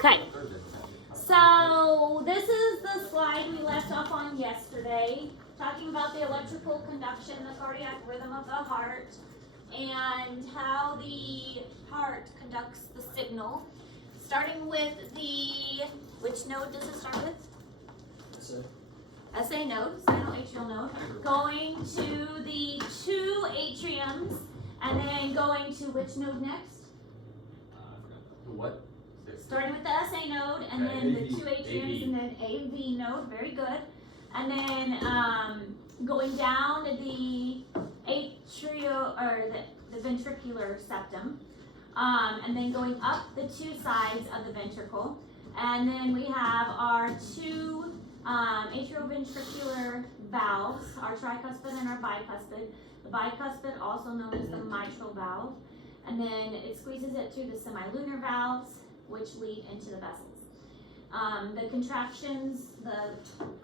Okay, so this is the slide we left off on yesterday, talking about the electrical conduction, the cardiac rhythm of the heart, and how the heart conducts the signal. Starting with which node does it start with? SA node, sinoatrial node. Going to the two atriums, and then going to which node next? What? Starting with the SA node, and then the two atriums, and then AV node. Very good. And then going down the the ventricular septum, and then going up the two sides of the ventricle, and then we have our two atrioventricular valves, our tricuspid and our bicuspid. The bicuspid, also known as the mitral valve, and then it squeezes it through the semilunar valves, which lead into the vessels. The contractions, the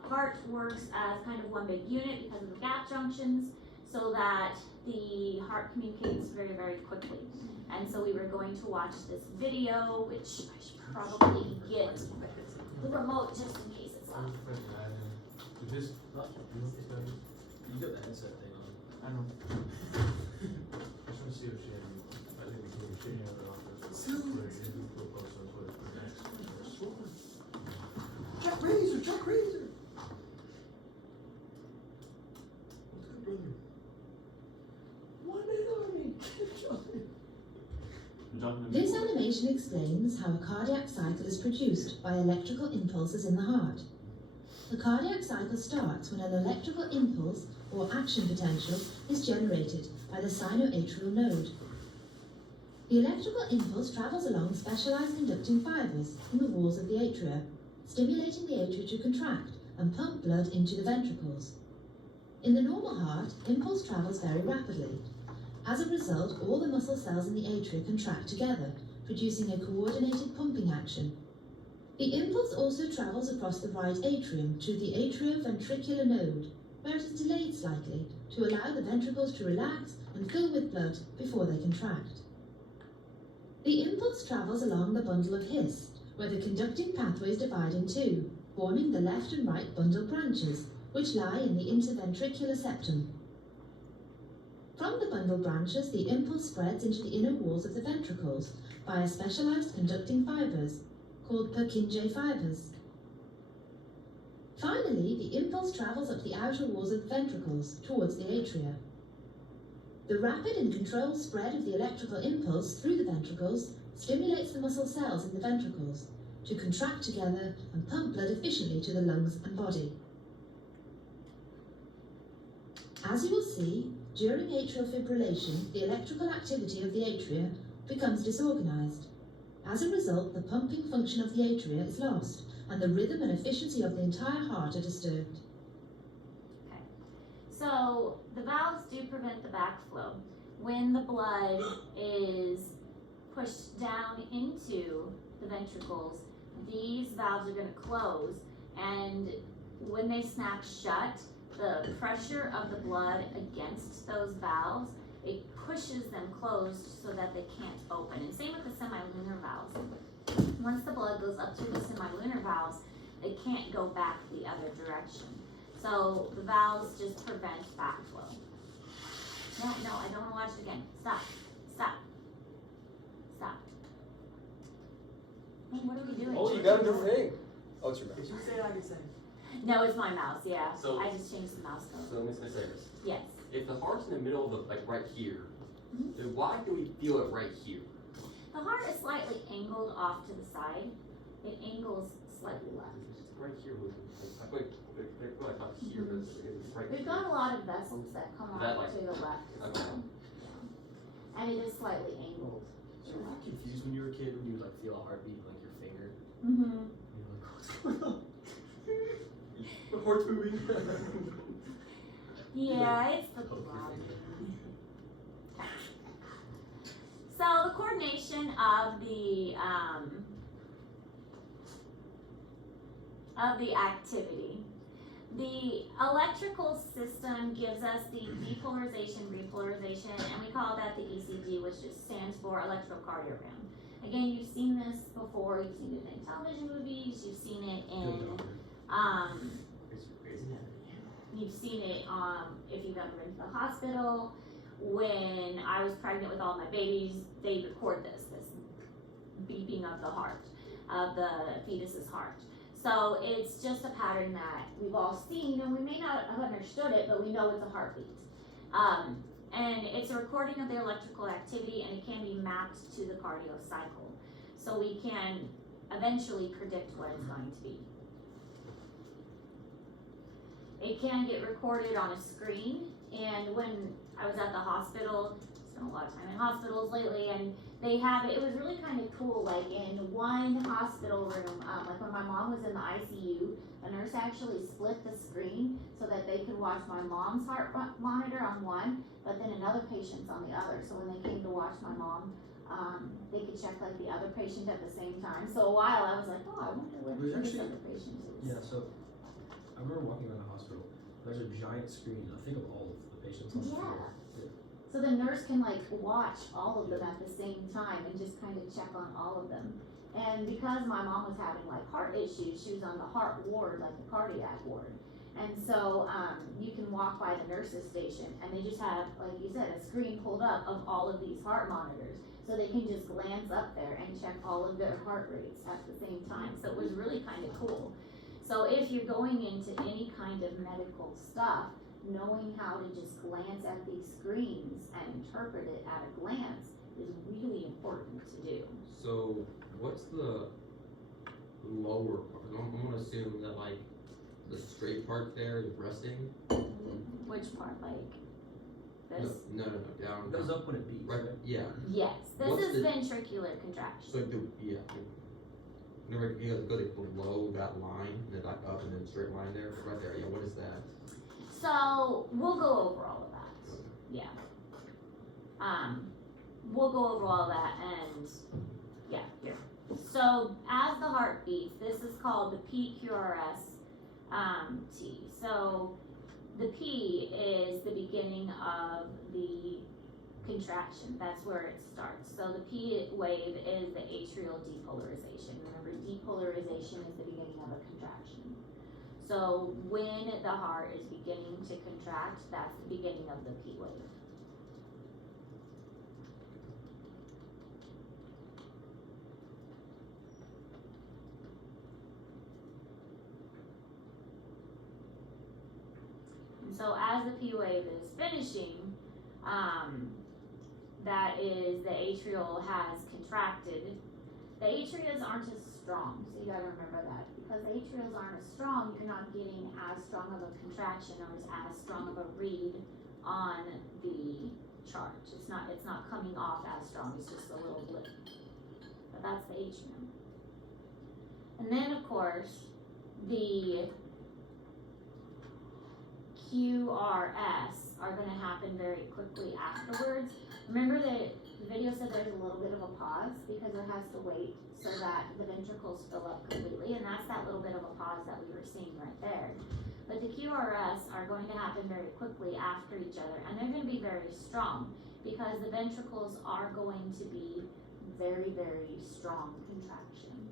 heart works as kind of one big unit because of the gap junctions, so that the heart communicates very, very quickly. And so we were going to watch this video, which I should probably get the remote just in case it's on. You got the headset thing on. I know. I just want to see if she had any. I think we can have it on this. Chuck Razor, Chuck Razor. What's good, brother? One army. This animation explains how a cardiac cycle is produced by electrical impulses in the heart. The cardiac cycle starts when an electrical impulse or action potential is generated by the sinoatrial node. The electrical impulse travels along specialized conducting fibers in the walls of the atria, stimulating the atria to contract and pump blood into the ventricles. In the normal heart, impulse travels very rapidly. As a result, all the muscle cells in the atria contract together, producing a coordinated pumping action. The impulse also travels across the right atrium to the atrioventricular node, where it is delayed slightly to allow the ventricles to relax and fill with blood before they contract. The impulse travels along the bundle of His, where the conducting pathways divide in two, forming the left and right bundle branches, which lie in the interventricular septum. From the bundle branches, the impulse spreads into the inner walls of the ventricles via specialized conducting fibers, called Purkinje fibers. Finally, the impulse travels up the outer walls of the ventricles towards the atria. The rapid and controlled spread of the electrical impulse through the ventricles stimulates the muscle cells in the ventricles to contract together and pump blood efficiently to the lungs and body. As you will see, during atrial fibrillation, the electrical activity of the atria becomes disorganized. As a result, the pumping function of the atria is lost, and the rhythm and efficiency of the entire heart are disturbed. Okay, so the valves do prevent the backflow. When the blood is pushed down into the ventricles, these valves are going to close, and when they snap shut, the pressure of the blood against those valves, it pushes them closed so that they can't open. And same with the semilunar valves. Once the blood goes up through the semilunar valves, it can't go back the other direction. So the valves just prevent backflow. No, I don't want to watch it again. Stop. Hey, what are we doing? Oh, you got a different name. Oh, it's your mouse. Did you say I could say? No, it's my mouse, yeah. So- I just changed the mouse code. So let me say this. Yes. If the heart's in the middle of the, like right here, Mhm. then why do we feel it right here? The heart is slightly angled off to the side. It angles slightly left. It's right here. I feel like up here, but it's right We've here. got a lot of vessels that come Is that off like- to the left as okay. well. Yeah. And it is slightly angled. So were you confused when you were a kid when you would like feel a heartbeat in like your finger? Mm-hmm. And you're like, what's going on? My heart's moving. Yeah, it's the Poke your blood. finger. Okay. So the coordination of the activity. The electrical system gives us the depolarization, repolarization, and we call that the ECG, which just stands for electrocardiogram. Again, you've seen this before, you've seen it in television movies, you've seen it Good in, doctor. It's crazy. you've seen it, if you've ever been to the hospital. When I was pregnant with all my babies, they record this beeping of the heart, of the fetus's heart. So it's just a pattern that we've all seen, and we may not have understood it, but we know it's a heartbeat. And it's a recording of the electrical activity, and it can be mapped to the cardio cycle. So we can eventually predict what it's going to be. It can get recorded on a screen, and when I was at the hospital, spent a lot of time in hospitals lately, and they have it was really kind of cool. Like in one hospital room, like when my mom was in the ICU, a nurse actually split the screen so that they could watch my mom's heart monitor on one, but then another patient's on the other. So when they came to watch my mom, they could check like the other patient at the same time. So a while I was like, oh, I wonder what There's this actually- other patient is. Yeah, so I remember walking around the hospital. There's a giant screen. I think of all of the patients on the floor. So the nurse can like watch all of them at the same time and just kind of check on all of them. And because my mom was having like heart issues, she was on the heart ward, like the cardiac ward. And so you can walk by the nurse's station and they just have, like you said, a screen pulled up of all of these heart monitors. So they can just glance up there and check all of their heart rates at the same time. So it was really kind of cool. So if you're going into any kind of medical stuff, knowing how to just glance at these screens and interpret it at a glance is really important to do. So what's the lower part? I'm gonna assume that like the straight part there is resting. Which part, like this? No, down. It goes up when it beats, Right. right? Yeah. Yes, this What's is the- ventricular contraction. So Remember, you guys go below that line, and then back up, and then straight line there, right there. Yeah. What is that? So we'll go over all of that. Yeah. We'll go over all of that and yeah, here. So as the heart beats, this is called the PQRS T. So the P is the beginning of the contraction. That's where it starts. So the P wave is the atrial depolarization. Remember, depolarization is the beginning of a contraction. So when the heart is beginning to contract, that's the beginning of the P wave. And so as the P wave is finishing, that is the atrial has contracted. The atrias aren't as strong, so you gotta remember that. Because the atrials aren't as strong, you're not getting as strong of a contraction or as strong of a read on the chart. It's not coming off as strong, it's just a little blip. But that's the atrium. And then of course, the QRS are gonna happen very quickly afterwards. Remember that the video said there's a little bit of a pause because it has to wait so that the ventricles fill up completely, and that's that little bit of a pause that we were seeing right there. But the QRS are going to happen very quickly after each other, and they're going to be very strong because the ventricles are going to be very, very strong contraction.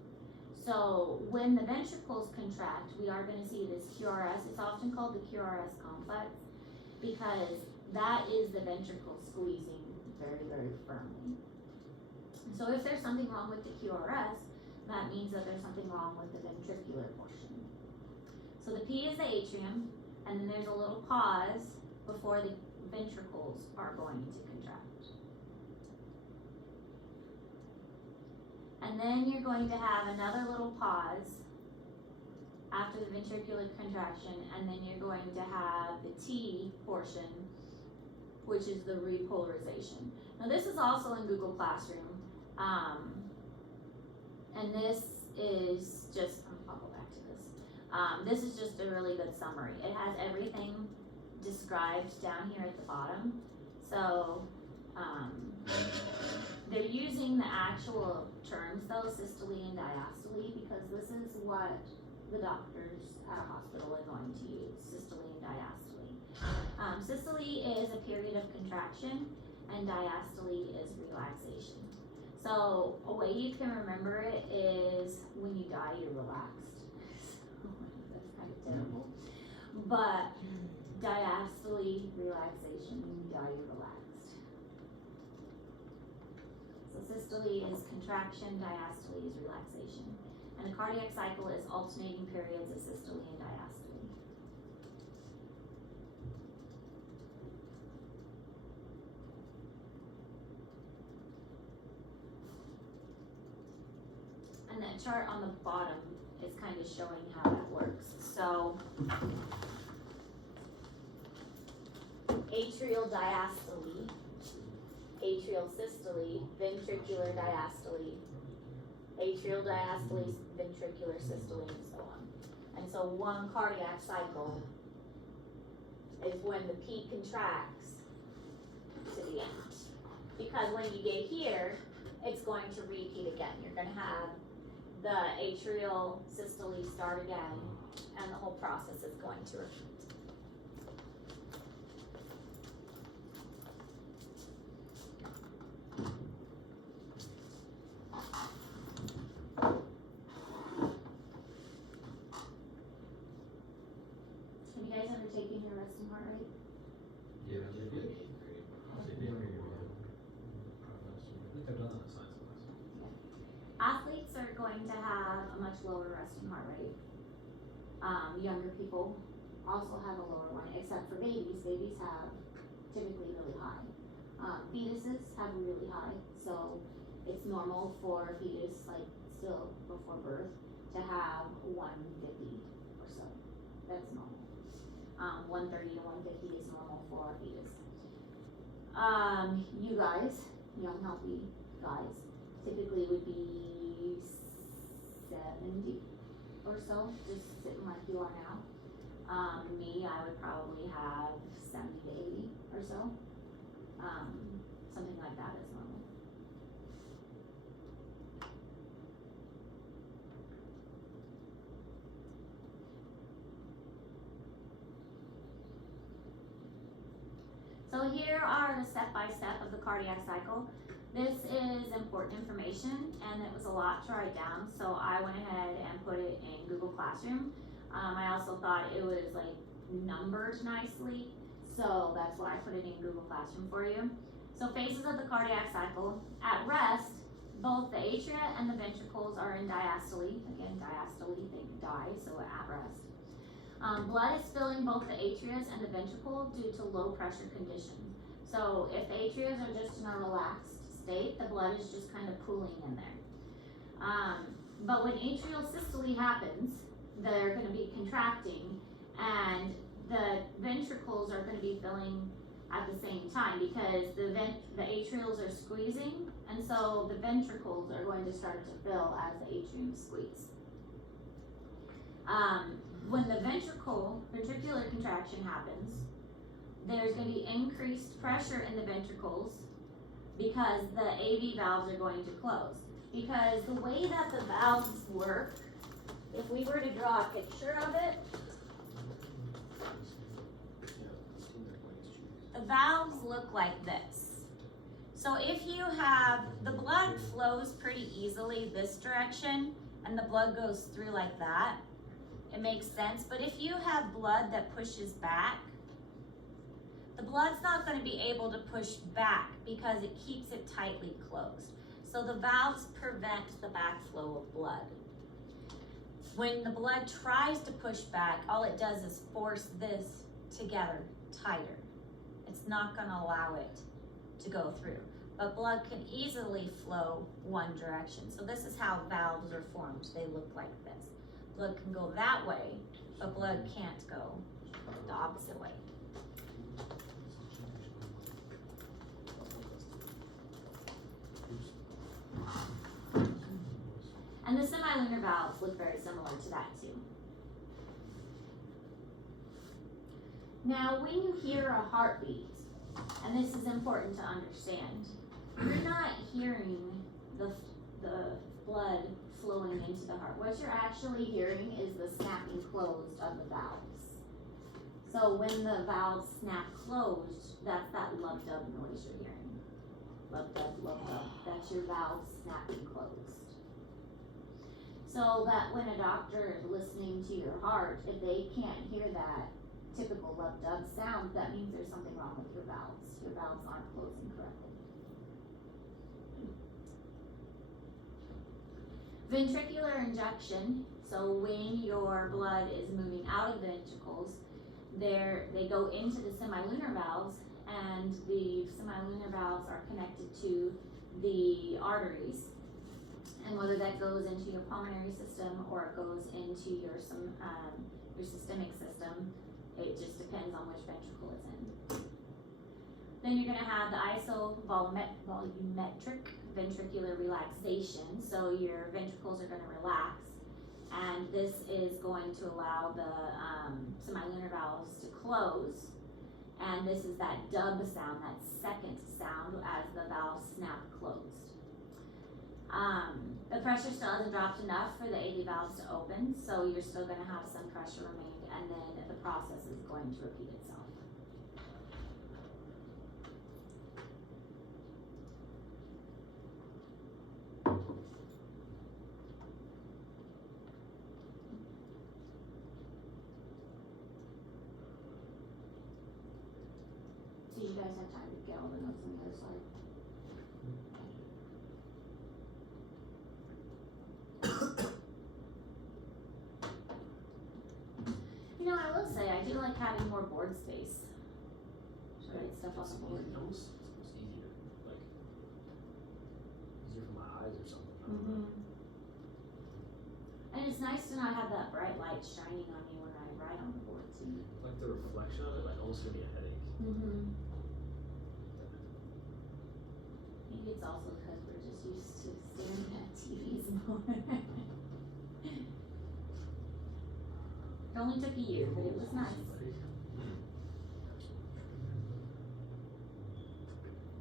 So when the ventricles contract, we are going to see this QRS. It's often called the QRS complex because that is the ventricle squeezing very, very firmly. So if there's something wrong with the QRS, that means that there's something wrong with the ventricular portion. So the P is the atrium, and then there's a little pause before the ventricles are going to contract. And then you're going to have another little pause after the ventricular contraction, and then you're going to have the T portion, which is the repolarization. Now this is also in Google Classroom, and this is just, I'll go back to this. This is just a really good summary. It has everything described down here at the bottom. So they're using the actual terms though, systole and diastole, because this is what the doctors at a hospital are going to use, systole and diastole. Systole is a period of contraction and diastole is relaxation. So a way you can remember it is when you die, you're relaxed. That's kind of terrible. But diastole, relaxation, when you die, you're relaxed. So systole is contraction, diastole is relaxation. And the cardiac cycle is alternating periods of systole and diastole. And that chart on the bottom is kind of showing how that works. So, atrial diastole, atrial systole, ventricular diastole, atrial diastole, ventricular systole, and so on. And so one cardiac cycle is when the peak contracts to the end. Because when you get here, it's going to repeat again. You're going to have the atrial systole start again, and the whole process is going to repeat. Have you guys ever taken your resting heart rate? Yeah. I think I've done that in science class. Athletes are going to have a much lower resting heart rate. Younger people also have a lower one, except for babies. Babies have typically really high. Fetuses have really high, so it's normal for a fetus, like still before birth, to have 150 or so. That's normal. 130 to 150 is normal for a fetus. You guys, young healthy guys, typically would be 70 or so, just sitting like you are now. Me, I would probably have 70 to 80 or so. Something like that is normal. So here are the step-by-step of the cardiac cycle. This is important information, and it was a lot to write down, so I went ahead and put it in Google Classroom. I also thought it was like numbered nicely, so that's why I put it in Google Classroom for you. So phases of the cardiac cycle. At rest, both the atria and the ventricles are in diastole. Again, diastole, they die, so at rest. Blood is filling both the atrias and the ventricle due to low pressure conditions. So if the atrias are just in a relaxed state, the blood is just kind of pooling in there. But when atrial systole happens, they're going to be contracting, and the ventricles are going to be filling at the same time because the atrials are squeezing, and so the ventricles are going to start to fill as the atrium squeeze. When the ventricular contraction happens, there's going to be increased pressure in the ventricles because the AV valves are going to close. Because the way that the valves work, if we were to draw a picture of it, the valves look like this. So if you have, the blood flows pretty easily this direction, and the blood goes through like that, it makes sense. But if you have blood that pushes back, the blood's not going to be able to push back because it keeps it tightly closed. So the valves prevent the backflow of blood. When the blood tries to push back, all it does is force this together tighter. It's not going to allow it to go through. But blood can easily flow one direction. So this is how valves are formed. They look like this. Blood can go that way, but blood can't go the opposite way. And the semilunar valves look very similar to that too. Now, when you hear a heartbeat, and this is important to understand, you're not hearing the blood flowing into the heart. What you're actually hearing is the snapping closed of the valves. So when the valves snap closed, that's that lub dub noise you're hearing. love dub, love dub. That's your valve snapping closed. So that when a doctor is listening to your heart, if they can't hear that typical love dub sound, that means there's something wrong with your valves. Your valves aren't closing correctly. Ventricular injection, so when your blood is moving out of the ventricles, they go into the semilunar valves, and the semilunar valves are connected to the arteries. And whether that goes into your pulmonary system or it goes into your systemic system, it just depends on which ventricle it's in. Then you're gonna have the volumetric ventricular relaxation. So your ventricles are gonna relax, and this is going to allow the semilunar valves to close. And this is that dub sound, that second sound as the valves snap closed. The pressure still hasn't dropped enough for the AV valves to open, so you're still gonna have some pressure remain, and then the process is going to repeat itself. So you guys have time to get all the notes on the other side? You know, I will say, I do like having more board space. To write stuff on the board. It's almost easier, like, easier for my eyes or something. I don't know. And it's nice to not have that bright light shining on you when I write on the board too. Like the reflection of it, like almost give me a headache. Maybe it's also because we're just used to staring at TVs more. It only took a year, but it was nice.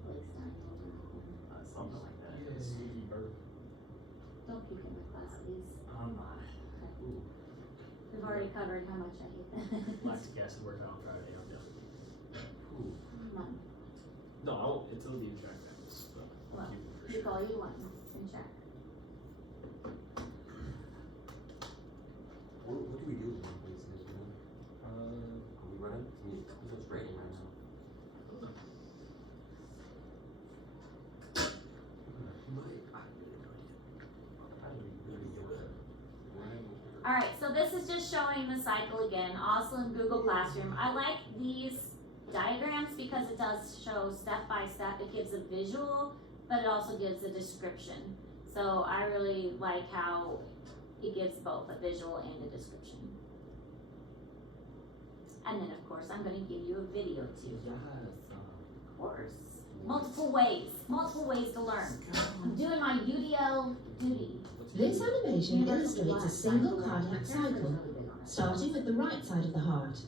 Blake's dying over in the corner. Something like that. Yeah. Sneaky burp. Don't puke in my class, please. I'm not. Ooh. We've already covered how much I hate that. Lactic acid working on Friday, I'm down. Ooh. None. No, I won't, it'll be in track practice, but Well, I'll keep it for you sure. call you one in check. What do we do with these places, you know? Are we running? I mean, it's raining right now. Alright, so this is just showing the cycle again, also in Google Classroom. I like these diagrams because it does show step by step. It gives a visual, but it also gives a description. So I really like how it gives both a visual and a description. And then of course I'm gonna give you a video too. Of course. Multiple ways to learn. I'm doing my UDL duty. This animation illustrates a single cardiac cycle, starting with the right side of the heart.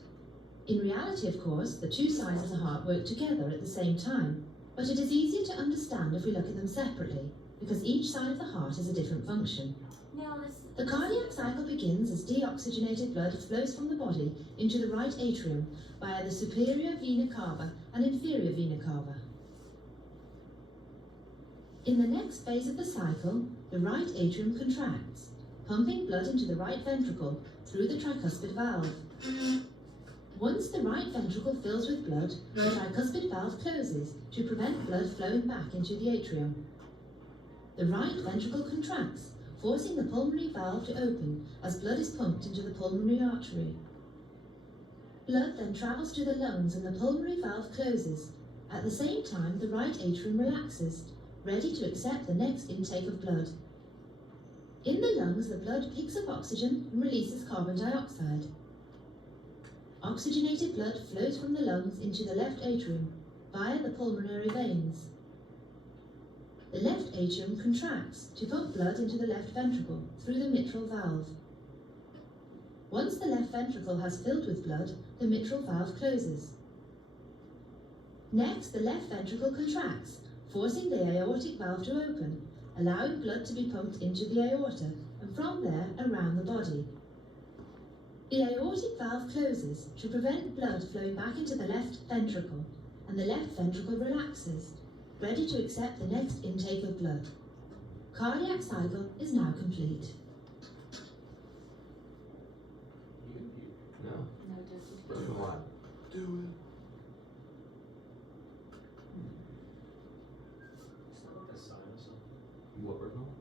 In reality, of course, the two sides of the heart work together at the same time, but it is easier to understand if we look at them separately, because each side of the heart has a different function. The cardiac cycle begins as deoxygenated blood flows from the body into the right atrium via the superior vena cava and inferior vena cava. In the next phase of the cycle, the right atrium contracts, pumping blood into the right ventricle through the tricuspid valve. Once the right ventricle fills with blood, the tricuspid valve closes to prevent blood flowing back into the atrium. The right ventricle contracts, forcing the pulmonary valve to open as blood is pumped into the pulmonary artery. Blood then travels to the lungs and the pulmonary valve closes. At the same time, the right atrium relaxes, ready to accept the next intake of blood. In the lungs, the blood picks up oxygen and releases carbon dioxide. Oxygenated blood flows from the lungs into the left atrium via the pulmonary veins. The left atrium contracts to pump blood into the left ventricle through the mitral valve. Once the left ventricle has filled with blood, the mitral valve closes. Next, the left ventricle contracts, forcing the aortic valve to open, allowing blood to be pumped into the aorta and from there around the body. The aortic valve closes to prevent blood flowing back into the left ventricle, and the left ventricle relaxes, ready to accept the next intake of blood. Cardiac cycle is now complete. No. No, don't do Come on. Do it. It's not like a sign or something. What we're going?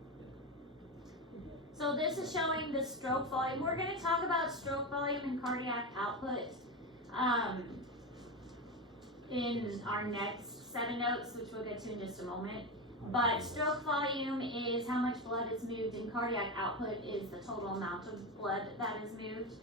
So this is showing the stroke volume. We're going to talk about stroke volume and cardiac output in our next set of notes, which we'll get to in just a moment. But stroke volume is how much blood is moved, and cardiac output is the total amount of blood that is moved.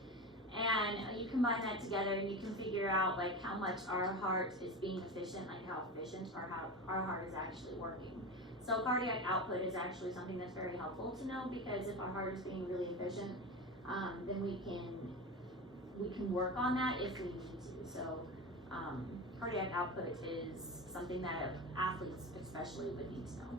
And you combine that together and you can figure out like how much our heart is being efficient, like how efficient how our heart is actually working. So cardiac output is actually something that's very helpful to know, because if our heart is being really efficient, then we can work on that if we need to. So cardiac output is something that athletes especially would need to know.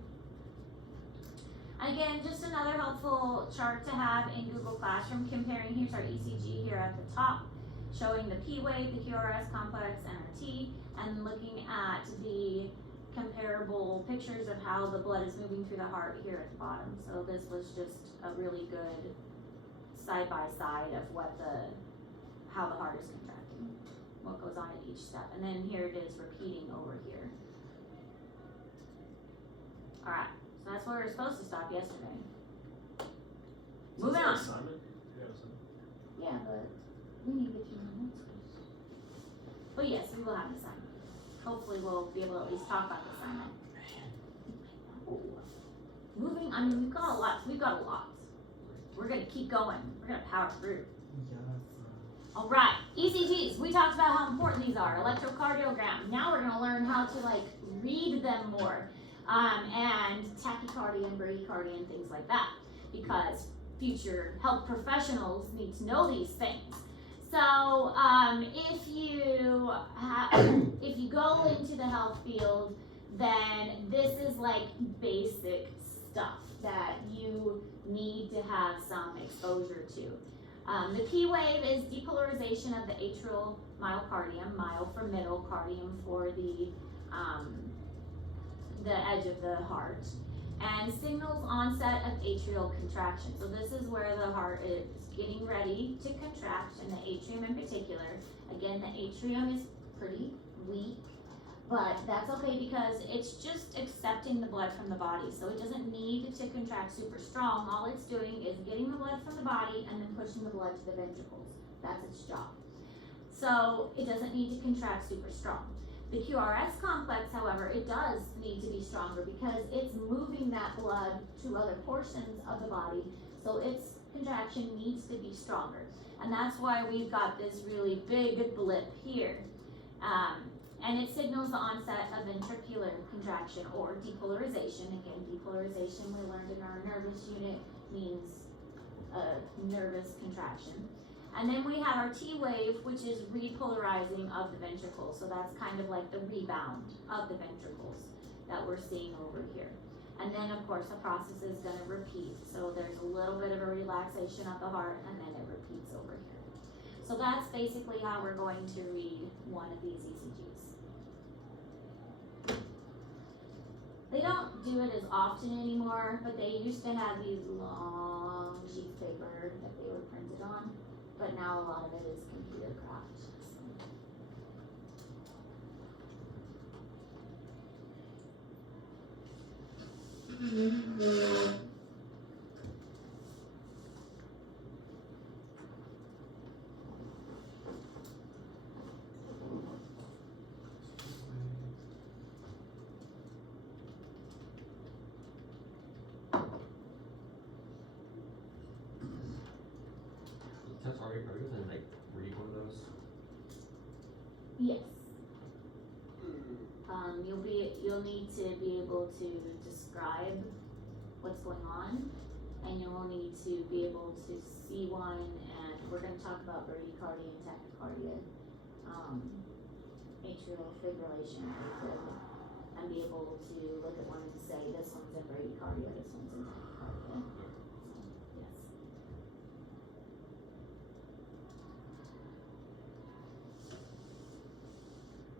Again, just another helpful chart to have in Google Classroom, comparing, here's our ECG here at the top, showing the P wave, the QRS complex, and our T, and looking at the comparable pictures of how the blood is moving through the heart here at the bottom. So this was just a really good side by side of how the heart is contracting, what goes on at each step. And then here it is repeating over here. All right, so that's where we were supposed to stop yesterday. Moving on. Assignment? Yeah, but we need to get you my notes first. But yes, we will have an assignment. Hopefully we'll be able to at least talk about the assignment. Moving, I mean, we've got a lot. We're gonna keep going. We're gonna power through. All right, ECGs. We talked about how important these are. Electrocardiogram. Now we're gonna learn how to like read them more, and tachycardia and bradycardia and things like that, because future health professionals need to know these things. So if you go into the health field, then this is like basic stuff that you need to have some exposure to. The P wave is depolarization of the atrial myocardium, myo for middle, cardium for the edge of the heart, and signals onset of atrial contraction. So this is where the heart is getting ready to contract, and the atrium in particular. Again, the atrium is pretty weak, but that's okay because it's just accepting the blood from the body. So it doesn't need to contract super strong. All it's doing is getting the blood from the body and then pushing the blood to the ventricles. That's its job. So it doesn't need to contract super strong. The QRS complex, however, it does need to be stronger because it's moving that blood to other portions of the body. So its contraction needs to be stronger. And that's why we've got this really big blip here. And it signals the onset of ventricular contraction or depolarization. Again, depolarization we learned in our nervous unit means nervous contraction. And then we have our T wave, which is repolarizing of the ventricles. So that's kind of like the rebound of the ventricles that we're seeing over here. And then of course the process is going to repeat. So there's a little bit of a relaxation of the heart and then it repeats over here. So that's basically how we're going to read one of these ECGs. They don't do it as often anymore, but they used to have these long sheets of paper that they were printed on. But now a lot of it is computer craft. Are you gonna like read one of those? Yes. You'll need to be able to describe what's going on, and you'll need to be able to see one, and we're going to talk about bradycardia and tachycardia, atrial fibrillation, and be able to look at one and say this one's in bradycardia, this one's in tachycardia. So, yes.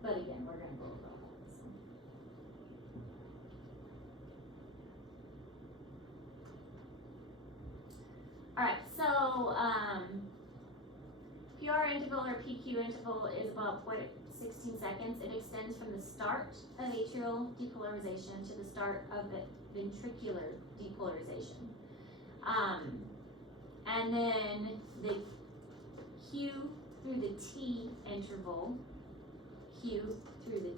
But again, we're going to go over all that. So. Alright, so, PR interval or PQ interval is about 16 seconds. It extends from the start of atrial depolarization to the start of ventricular depolarization. And then the Q through the T interval, so Q through the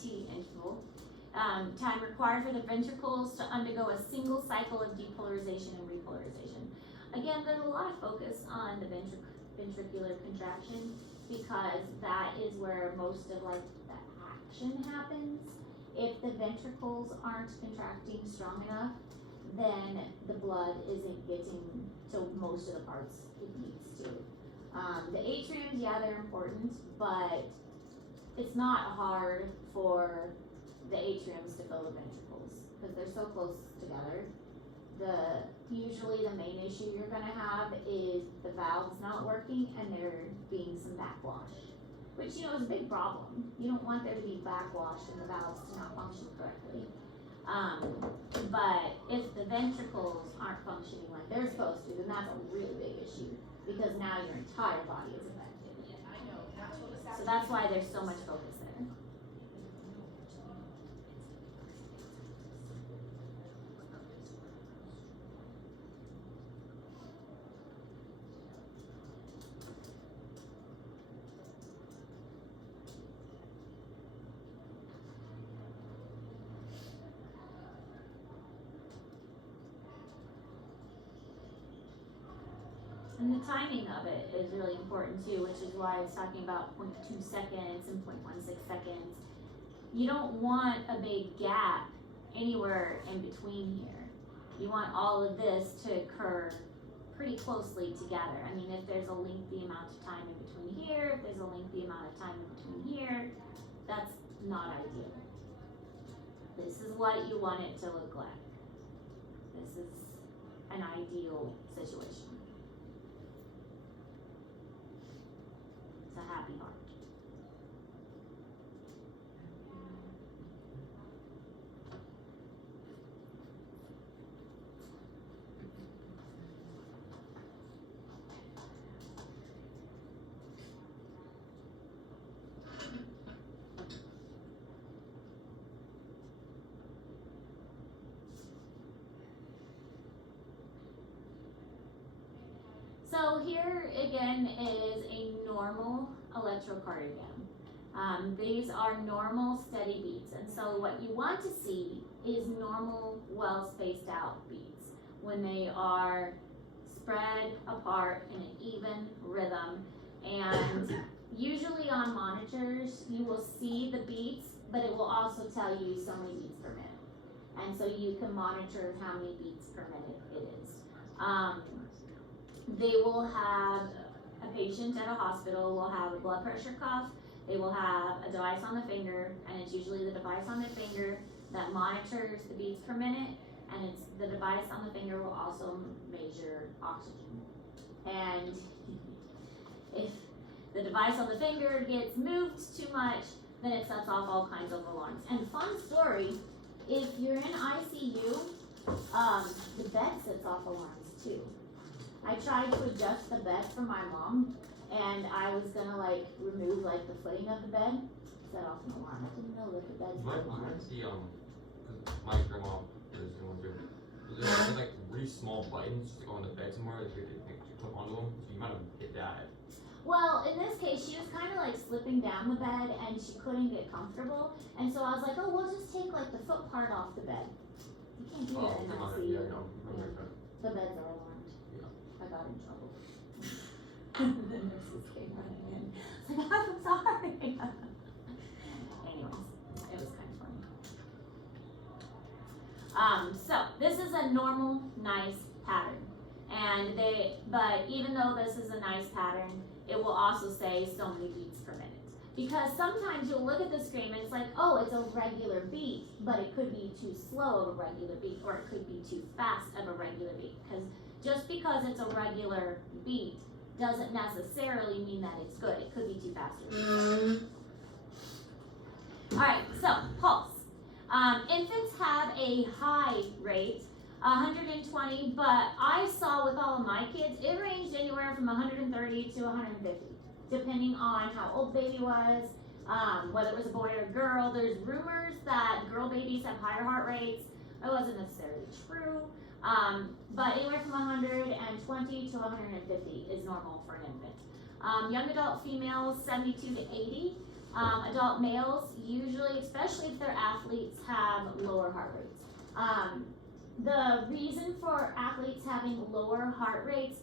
T interval, time required for the ventricles to undergo a single cycle of depolarization and repolarization. Again, there's a lot of focus on the ventricular contraction because that is where most of like the action happens. If the ventricles aren't contracting strong enough, then the blood isn't getting to most of the parts it needs to. The atriums, yeah, they're important, but it's not hard for the atriums to fill the ventricles because they're so close together. Usually the main issue you're gonna have is the valves not working and there being some backwash, which is a big problem. You don't want there to be backwash and the valves to not function correctly. But if the ventricles aren't functioning like they're supposed to, then that's a really big issue because now your entire body is affected. So that's why there's so much focus there. And the timing of it is really important too, which is why it's talking about 0.2 seconds and 0.16 seconds. You don't want a big gap anywhere in between here. You want all of this to occur pretty closely together. I mean, if there's a lengthy amount of time in between here, if there's a lengthy amount of time in between here, that's not ideal. This is what you want it to look like. This is an ideal situation. It's a happy heart. So here again is a normal electrocardiogram. These are normal steady beats, and so what you want to see is normal, well spaced out beats when they are spread apart in an even rhythm. And usually on monitors you will see the beats, but it will also tell you so many beats per minute, and so you can monitor how many beats per minute it is. They will have a patient at a hospital will have a blood pressure cuff. They will have a device on the finger, and it's usually the device on the finger that monitors the beats per minute, and it's the device on the finger will also measure oxygen. And if the device on the finger gets moved too much, then it sets off all kinds of alarms. And fun story, if you're in ICU, the bed sets off alarms too. I tried to adjust the bed for my mom, and I was gonna remove the footing of the bed, set off an alarm. I didn't know that the beds had alarms. Cause my grandma is the one too. There's really small buttons to go on the bed somewhere that you clip onto them, so you might have hit that. Well, in this case, she was kind of slipping down the bed, and she couldn't get comfortable, and so I was like, oh, we'll just take the foot part off the bed. You can't do that in ICU. Yeah, no, The beds are alarmed. Yeah. I got in trouble. The nurses came running in. It's like, I'm sorry. Anyways, it was kind of funny. So this is a normal, nice pattern. But even though this is a nice pattern, it will also say so many beats per minute. Because sometimes you'll look at the screen and it's like, oh, it's a regular beat, but it could be too slow of a regular beat, or it could be too fast of a regular beat. Because just because it's a regular beat doesn't necessarily mean that it's good. It could be too fast or too slow. Alright, so pulse. Infants have a high rate 120, but I saw with all of my kids, it ranged anywhere from 130 to 150, depending on how old the baby was, whether it was a boy or a girl. There's rumors that girl babies have higher heart rates. It wasn't necessarily true, but anywhere from 120 to 150 is normal for an infant. Young adult females, 72 to 80. Adult males, usually, especially if they're athletes, have lower heart rates. The reason for athletes having lower heart rates,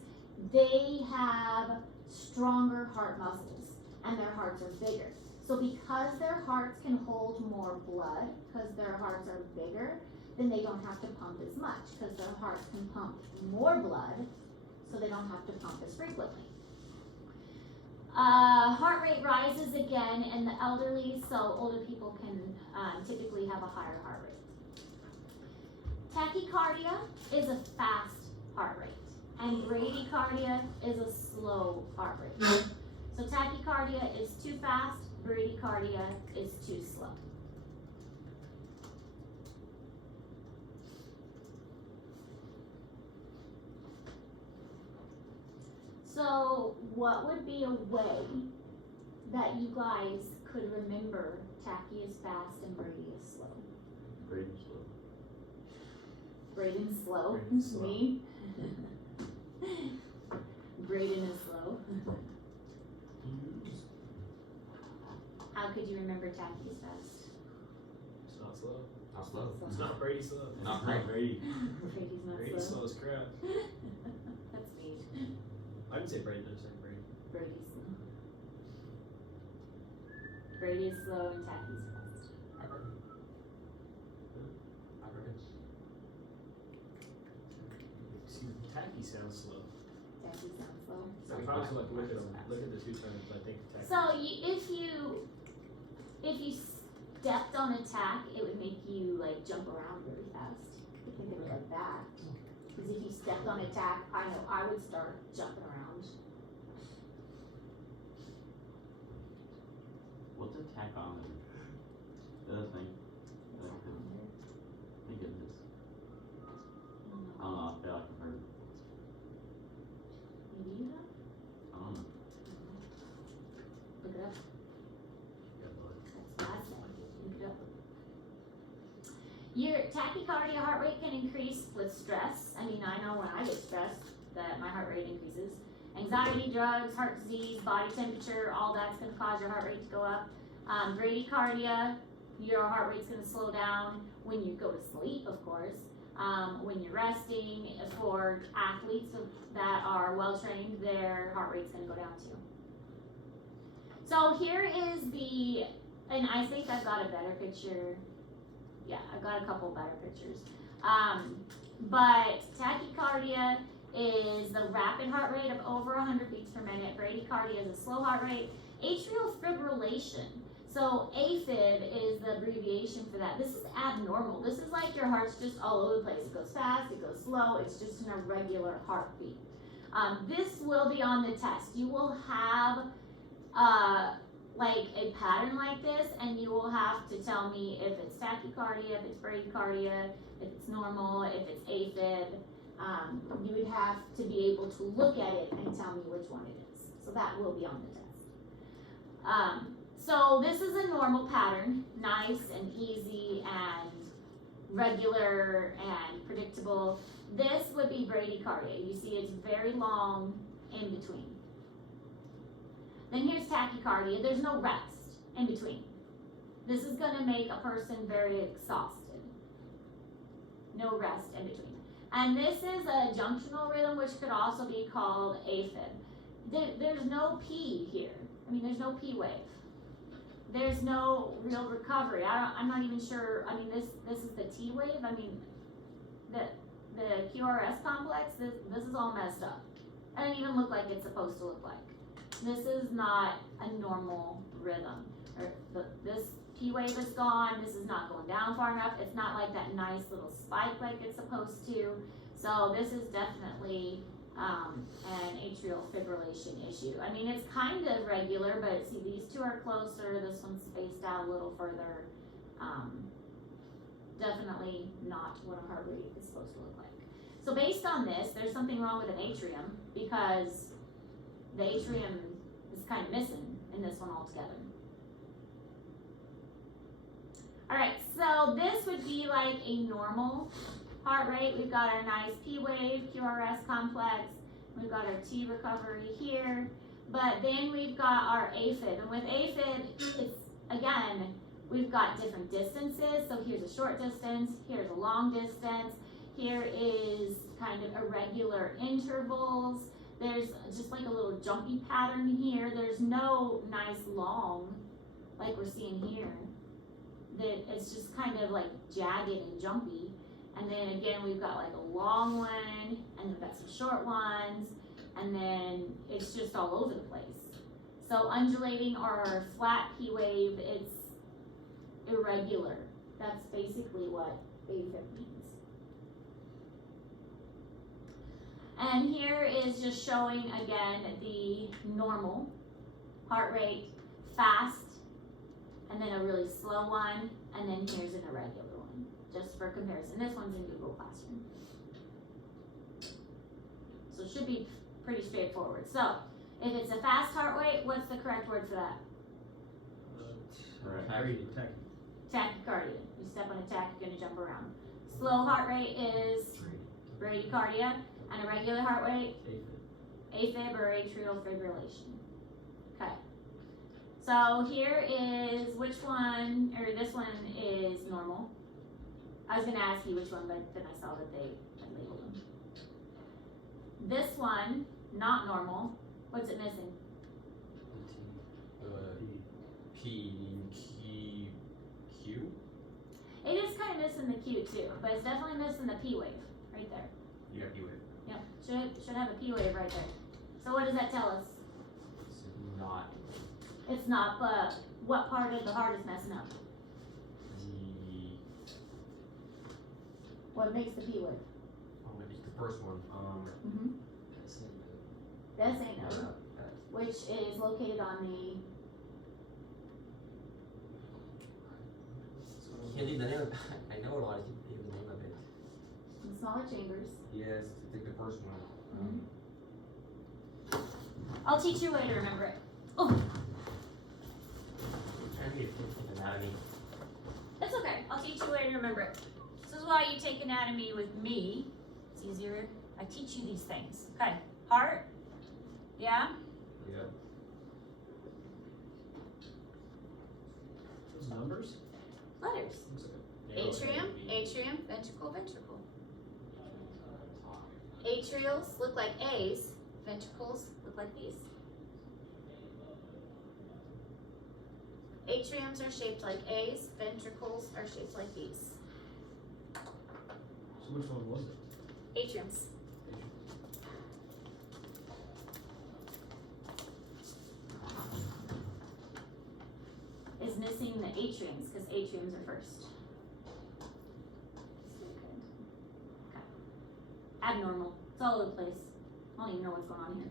they have stronger heart muscles and their hearts are bigger. So because their hearts can hold more blood, because their hearts are bigger, then they don't have to pump as much, because their hearts can pump more blood, so they don't have to pump as frequently. Heart rate rises again in the elderly, so older people can typically have a higher heart rate. Tachycardia is a fast heart rate, and bradycardia is a slow heart rate. So tachycardia is too fast, bradycardia is too slow. So what would be a way that you guys could remember tachy is fast and brady is slow? Braden's slow. Braden slow. Braden's slow. Me. Braden is slow. How could you remember tachy is fast? It's not slow. Not slow. It's not Brady slow. Not Brady. Brady. Brady's not Brady's slow. slow as crap. That's mean. I didn't say Brady, I said Brady. Brady's slow. Brady is slow and tachy's fast. See, tacky sounds slow. Tachy sounds slow. So if I was to look at them, look at the two terms, I think tacky. So if you stepped on a tack, it would make you like jump around really fast. Think of it like that. Because if you stepped on a tack, I know I would start jumping around. What's a tachometer? The other thing. Think of this. I don't know, I feel like I've heard. Maybe you have? I don't know. Look it up. Yeah, but That's what I say. Look it up. Your tachycardia heart rate can increase with stress. I mean, I know when I get stressed that my heart rate increases. Anxiety, drugs, heart disease, body temperature, all that's going to cause your heart rate to go up. Bradycardia, your heart rate's going to slow down when you go to sleep, of course. When you're resting, for athletes that are well trained, their heart rate's going to go down too. So here is and I think I've got a better picture. Yeah, I've got a couple better pictures. But tachycardia is the rapid heart rate of over 100 beats per minute. Bradycardia is a slow heart rate. Atrial fibrillation. So AFib is the abbreviation for that. This is abnormal. This is like your heart's just all over the place. It goes fast, it goes slow. It's just an irregular heartbeat. This will be on the test. You will have like a pattern like this, and you will have to tell me if it's tachycardia, if it's bradycardia, if it's normal, if it's AFib. You would have to be able to look at it and tell me which one it is. So that will be on the test. So this is a normal pattern, nice and easy and regular and predictable. This would be bradycardia. You see it's very long in between. Then here's tachycardia. There's no rest in between. This is going to make a person very exhausted. No rest in between. And this is a junctional rhythm, which could also be called AFib. There's no P here. I mean, there's no P wave. There's no real recovery. I'm not even sure. I mean, this is the T wave. I mean, the QRS complex. This is all messed up. It doesn't even look like it's supposed to look like. This is not a normal rhythm. This P wave is gone. This is not going down far enough. It's not like that nice little spike like it's supposed to. So this is definitely an atrial fibrillation issue. I mean, it's kind of regular, but see, these two are closer. This one's spaced out a little further. Definitely not what a heart rate is supposed to look like. So based on this, there's something wrong with an atrium because the atrium is kind of missing in this one altogether. Alright, so this would be like a normal heart rate. We've got our nice P wave, QRS complex. We've got our T recovery here. But then we've got our AFib. And with AFib, it's, again, we've got different distances. So here's a short distance, here's a long distance. Here is kind of irregular intervals. There's just like a little jumpy pattern here. There's no nice long, like we're seeing here. It's just kind of like jagged and jumpy. And then again, we've got like a long one, and we've got some short ones, and then it's just all over the place. So undulating or flat P wave, it's irregular. That's basically what AFib means. And here is just showing again the normal heart rate, fast, and then a really slow one, and then here's an irregular one, just for comparison. This one's in Google Classroom. So it should be pretty straightforward. So, if it's a fast heart rate, what's the correct word for that? Tachycardia. You step on a tach, you're gonna jump around. Slow heart rate is bradycardia, and a regular heart rate, AFib or atrial fibrillation. Okay. So here is which one, or this one is normal. I was gonna ask you which one, but then I saw that they had labeled them. This one, not normal. What's it missing? Q? It is kind of missing the Q too, but it's definitely missing the P wave right there. You got Q wave. Yep, should have a P wave right there. So what does that tell us? It's not It's not, but what part of the heart is messing up? What makes the P wave? it's the first one. This ain't no, which is located on the, Can't leave the name of it. I know it all, I just can't leave the name of it. the smaller chambers. Yes, it's like the first one. I'll teach you a way to remember it. Oh, Trying to get anatomy. it's okay. I'll teach you a way to remember it. This is why you take anatomy with me. It's easier. I teach you these things. Okay, heart. Yeah. Yeah. Those numbers? Letters. Looks like a arrow. Atrium, atrium, ventricle, ventricle. Atrials look like A's, ventricles look like these. Atriums are shaped like A's, ventricles are shaped like these. So which one was it? Atriums. Is missing the atriums because atriums are first. Okay. Abnormal. It's all over the place. I don't even know what's going on here.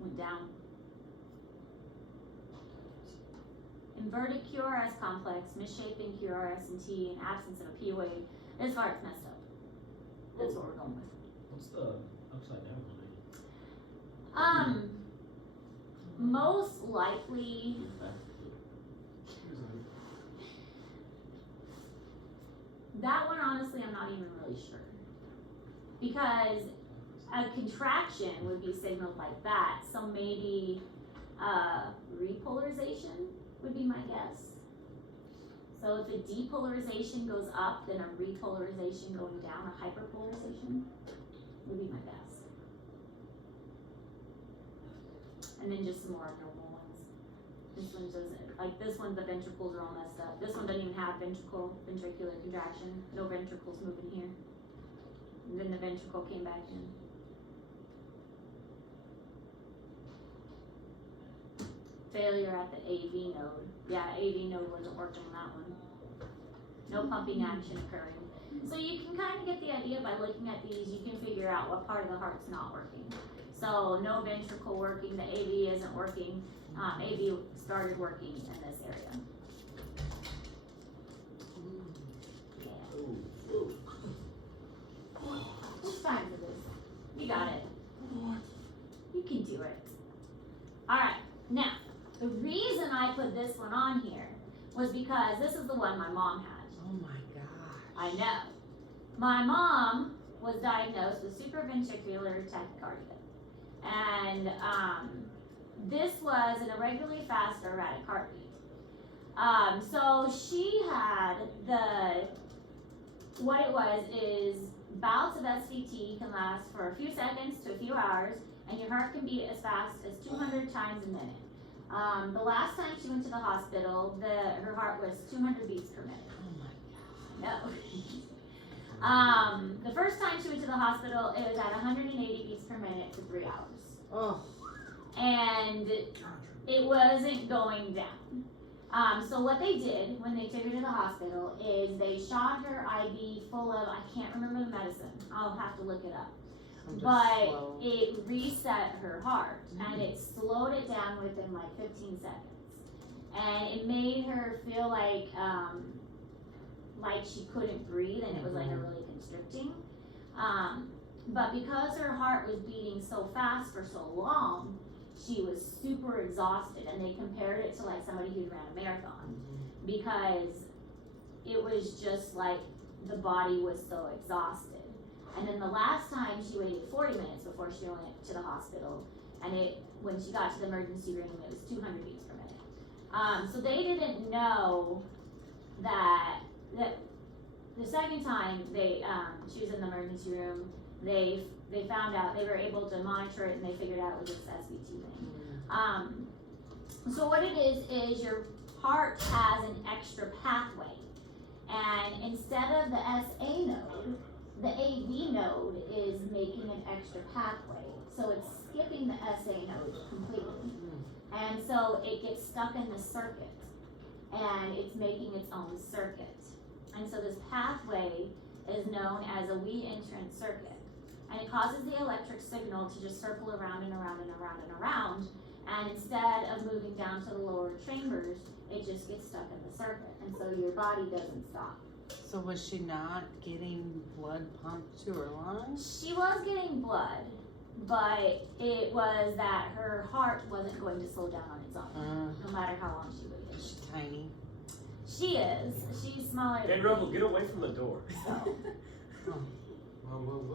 Went down. Inverted QRS complex, misshaping QRS and T, and absence of a P wave. This heart's messed up. That's what we're going with. What's the upside down one? Most likely, that one honestly I'm not even really sure. Because a contraction would be signaled like that, so maybe repolarization would be my guess. So if a depolarization goes up, then a repolarization going down, a hyperpolarization would be my guess. And then just some more abnormal ones. This one doesn't, like this one, the ventricles are all messed up. This one doesn't even have ventricular contraction. No ventricles moving here. And then the ventricle came back in. Failure at the AV node. Yeah, AV node wasn't working on that one. No pumping action occurring. So you can kind of get the idea by looking at these, you can figure out what part of the heart's not working. So no ventricle working, the AV isn't working. AV started working in this area. Yeah. one on here was because this is the one my mom had. Oh my gosh. I know. My mom was diagnosed with supraventricular tachycardia. And this was an irregularly fast or erratic heartbeat. So she had what it was is bouts of SVT can last for a few seconds to a few hours, and your heart can beat as fast as 200 times a minute. The last time she went to the hospital, her heart was 200 beats per minute. Oh my god. No. The first time she went to the hospital, it was at 180 beats per minute for 3 hours. Oh. And it wasn't going down. So what they did when they took her to the hospital is they shot her IV full of, I can't remember the medicine, I'll have to look it up. But slow. it reset her heart and it slowed it down within like 15 seconds. And it made her feel like she couldn't breathe and it was like a really constricting. But because her heart was beating so fast for so long, she was super exhausted, and they compared it to like somebody who ran a marathon because it was just like the body was so exhausted. And then the last time she waited 40 minutes before she went to the hospital, and when she got to the emergency room, it was 200 beats per minute. So they didn't know that the second time she was in the emergency room, they found out, they were able to monitor it, and they figured out it was this SVT thing. So what it is your heart has an extra pathway, and instead of the SA node, the AV node is making an extra pathway. So it's skipping the SA node completely, and so it gets stuck in the circuit, and it's making its own circuit. And so this pathway is known as a reentrant circuit. And it causes the electric signal to just circle around and around and around and around. And instead of moving down to the lower chambers, it just gets stuck in the circuit. And so your body doesn't stop. So was she not getting blood pumped to her lungs? She was getting blood, but it was that her heart wasn't going to slow down on its own, no matter how long she waited. She's tiny. She is. She's smaller than Rebel, me. get away from the door. So.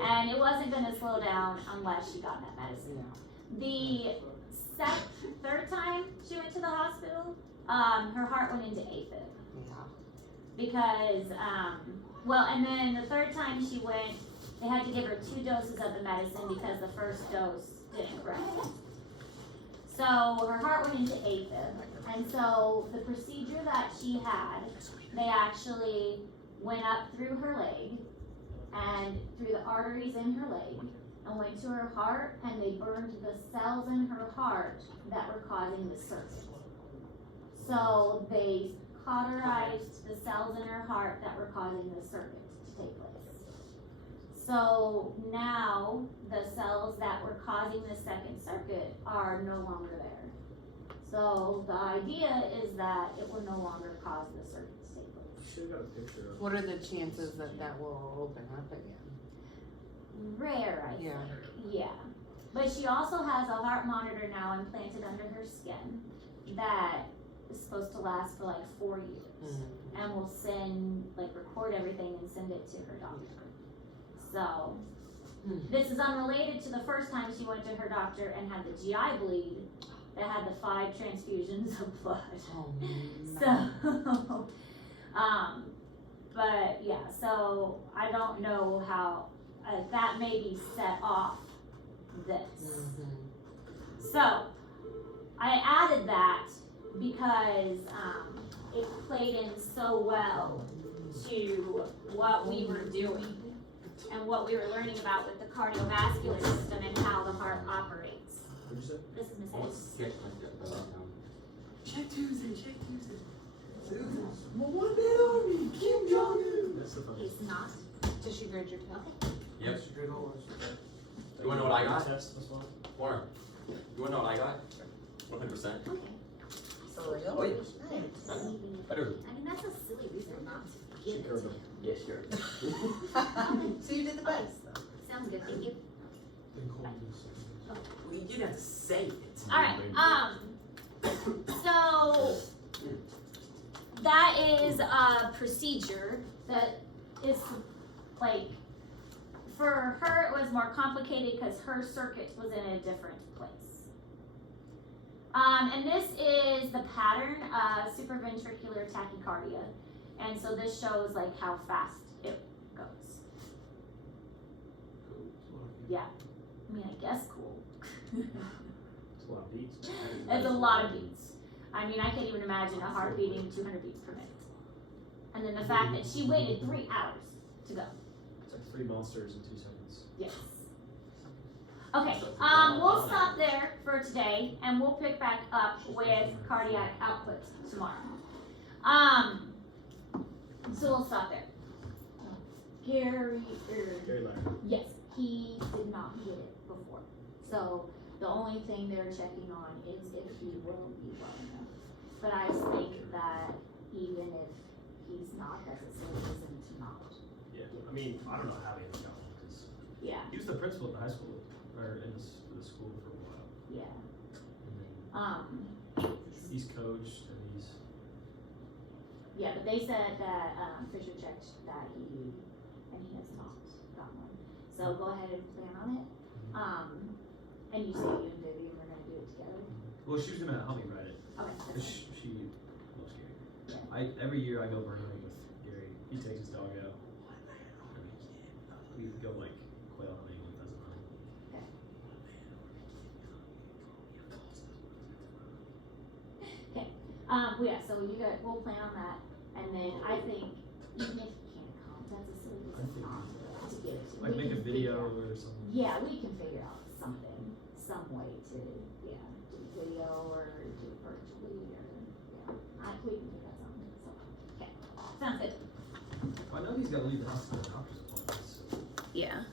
And it wasn't going to slow down unless she got that medicine. The third time she went to the hospital, her heart went into AFib. Yeah. Because, and then the third time she went, they had to give her 2 doses of the medicine because the first dose didn't correct it. So her heart went into AFib. And so the procedure that she had, they actually went up through her leg and through the arteries in her leg and went to her heart, and they burned the cells in her heart that were causing the circuit. So they cauterized the cells in her heart that were causing the circuit to take place. So now the cells that were causing the second circuit are no longer there. So the idea is that it will no longer cause the circuit to take place. Should've got a picture of. What are the chances that will open up again? Rare, I think. Yeah. Yeah. But she also has a heart monitor now implanted under her skin that is supposed to last for like 4 years. And will record everything and send it to her doctor. So, this is unrelated to the first time she went to her doctor and had the GI bleed that had the 5 transfusions of blood. Oh, So, but yeah, so I don't know how that maybe set off this. So, I added that because it played in so well to what we were doing and what we were learning about with the cardiovascular system and how the heart operates. What'd you say? This is Miss I want to Hayes. sketch my Check Tuesday. Well, one man army, Kim Jong-un. That's the fun. He's not. Did she grade your test? Yep. Straight always. You wanna know what I got? Test as well. Warren, you wanna know what I got? 100%. Okay. So real? Oh, yeah. Nice. Better. I mean, that's a silly reason not to give it to Curve him. Yes, sure. So you did the best. Sounds good, thank you. They call this. Well, you didn't have to say it. Alright, so that is a procedure that is like, for her it was more complicated because her circuit was in a different place. And this is the pattern of supraventricular tachycardia. And so this shows like how fast it goes. Yeah, I mean, I guess cool. It's a lot of beats. It's a lot of beats. I mean, I can't even imagine a heart beating 200 beats per minute. And then the fact that she waited 3 hours to go. It's like 3 monsters in 2 seconds. Yes. Okay, we'll stop there for today, and we'll pick back up with cardiac output tomorrow. So we'll stop there. Gary, Very loud. yes, he did not get it before. So the only thing they're checking on is if he will be well enough. But I think that even if he's not, that's a silly reason to not. Yeah. I mean, I don't know how he ended up because Yeah, he was the principal at the high school, or in the school for a while. yeah. And then he's coached and he's. Yeah, but they said that Fisher checked that he has not gotten one. So go ahead and plan on it. And you say you and Vivian were gonna do it together. Well, she was gonna help me write it. Okay, But that's she loves Gary. Yeah. Every year I go bird hunting with Gary. He takes his dog out. We go like quail hunting and pheasant hunting. yeah. So we'll plan on that, and then I think even if you can't come, that's a silly I think reason not to give it to. Like we make a can video figure out- or something. Yeah, we can figure out something, some way to do video or do it virtually or we can figure out something. So okay, sounds good. I know he's got to leave the house for doctor's appointments. So. Yeah.